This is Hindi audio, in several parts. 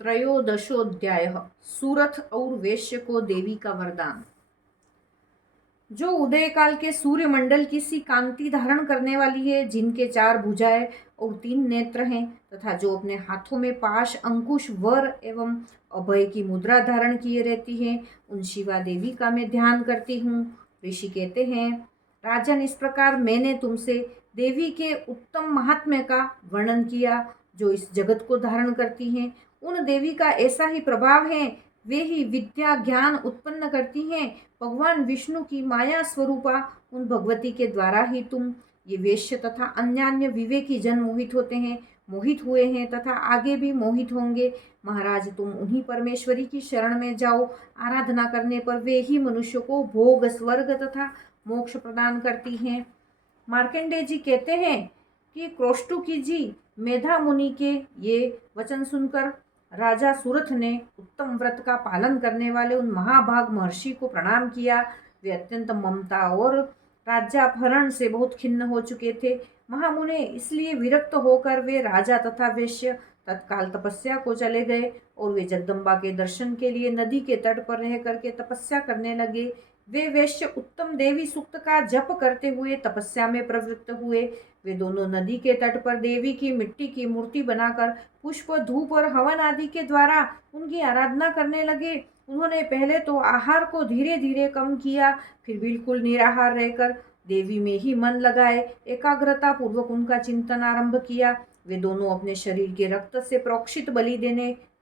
त्रयोदशोध्याय। सूरथ और वेश्य को देवी का वरदान। जो उदय काल के सूर्य मंडल की सी कांति धारण करने वाली है, जिनके 4 भुजाएं और 3 नेत्र हैं, तथा जो अपने हाथों में पाश, अंकुश, वर एवं अभय की मुद्रा धारण किए रहती है, उन शिवा देवी का मैं ध्यान करती हूँ। ऋषि कहते हैं, राजन, इस प्रकार मैंने तुमसे देवी के उत्तम महात्म्य का वर्णन किया, जो इस जगत को धारण करती हैं। उन देवी का ऐसा ही प्रभाव है, वे ही विद्या ज्ञान उत्पन्न करती हैं। भगवान विष्णु की माया स्वरूपा उन भगवती के द्वारा ही तुम ये वेश्य तथा अन्यान्य विवेकी जन मोहित होते हैं, मोहित हुए हैं तथा आगे भी मोहित होंगे। महाराज, तुम उन्हीं परमेश्वरी की शरण में जाओ। आराधना करने पर वे ही मनुष्य को भोग, स्वर्ग तथा मोक्ष प्रदान करती हैं। मार्कंडेय जी कहते हैं कि क्रोष्टुकी जी मेधा मुनि के ये वचन सुनकर राजा सूरथ ने उत्तम व्रत का पालन करने वाले उन महाभाग महर्षि को प्रणाम किया। वे अत्यंत ममता और राज्यापहरण से बहुत खिन्न हो चुके थे। महामुने इसलिए विरक्त होकर वे राजा तथा वेश्य तत्काल तपस्या को चले गए और वे जगदम्बा के दर्शन के लिए नदी के तट पर रह करके तपस्या करने लगे। वे वेश्य उत्तम देवी सूक्त का जप करते हुए तपस्या में प्रवृत्त हुए। वे दोनों नदी के तट पर देवी की मिट्टी की मूर्ति बनाकर पुष्प, धूप और हवन आदि के द्वारा उनकी आराधना करने लगे। उन्होंने पहले तो आहार को धीरे धीरे कम किया, फिर बिल्कुल निराहार रहकर देवी में ही मन लगाए एकाग्रता पूर्वक उनका चिंतन आरंभ किया। वे दोनों अपने शरीर के रक्त से प्रोक्षित बलि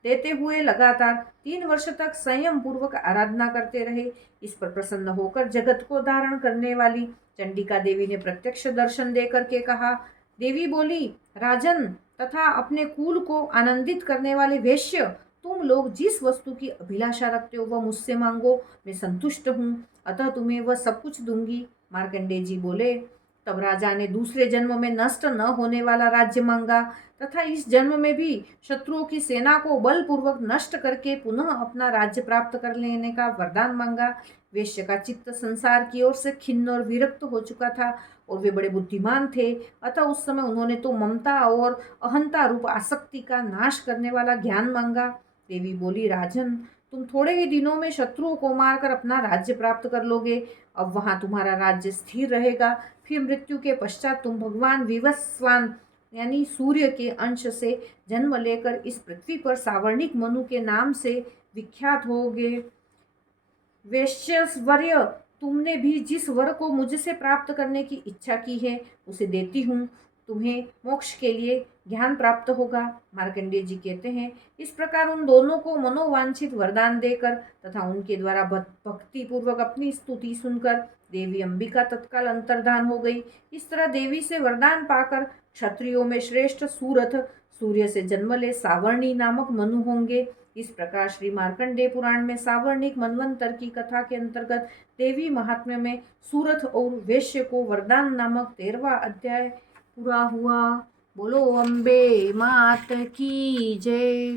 देते हुए लगातार 3 वर्ष तक संयम पूर्वक आराधना करते रहे। इस पर प्रसन्न होकर जगत को धारण करने वाली चंडिका देवी ने प्रत्यक्ष दर्शन देकर के कहा। देवी बोली, राजन तथा अपने कुल को आनंदित करने वाले वेश्य, तुम लोग जिस वस्तु की अभिलाषा रखते हो वह मुझसे मांगो, मैं संतुष्ट हूँ, अतः तुम्हें वह सब कुछ दूंगी। मार्कंडेय जी बोले, तब राजा ने दूसरे जन्म में नष्ट न होने वाला राज्य मांगा तथा इस जन्म में भी शत्रुओं की सेना को बलपूर्वक नष्ट करके पुनः अपना राज्य प्राप्त कर लेने का वरदान मांगा। वेश्य का चित्त संसार की ओर से खिन्न और विरक्त हो चुका था और वे बड़े बुद्धिमान थे, अतः उस समय उन्होंने तो ममता और अहंता रूप आसक्ति का नाश करने वाला ज्ञान मांगा। देवी बोली, राजन, तुम थोड़े ही दिनों में शत्रुओं को मारकर अपना राज्य प्राप्त कर लोगे। अब वहां तुम्हारा राज्य स्थिर रहेगा। फिर मृत्यु के पश्चात तुम भगवान विवस्वान यानी सूर्य के अंश से जन्म लेकर इस पृथ्वी पर सावर्णिक मनु के नाम से विख्यात होगे। वैश्यवर्य, तुमने भी जिस वर को मुझसे प्राप्त करने की इच्छा की है उसे देती हूँ। तुम्हें मोक्ष के लिए ज्ञान प्राप्त होगा। मार्कंडेय जी कहते हैं, इस प्रकार उन दोनों को मनोवांछित वरदान देकर तथा उनके द्वारा भक्ति पूर्वक अपनी स्तुति सुनकर देवी अंबिका तत्काल अंतर्धान हो गई। इस तरह देवी से वरदान पाकर क्षत्रियों में श्रेष्ठ सूरथ सूर्य से जन्म ले सावर्णी नामक मनु होंगे। इस प्रकार श्री मार्कंडेय पुराण में सावर्णिक मनवंतर की कथा के अंतर्गत देवी महात्म्य में सूरथ और वेश्य को वरदान नामक 13वां अध्याय पूरा हुआ। बोलो अम्बे मात की जय।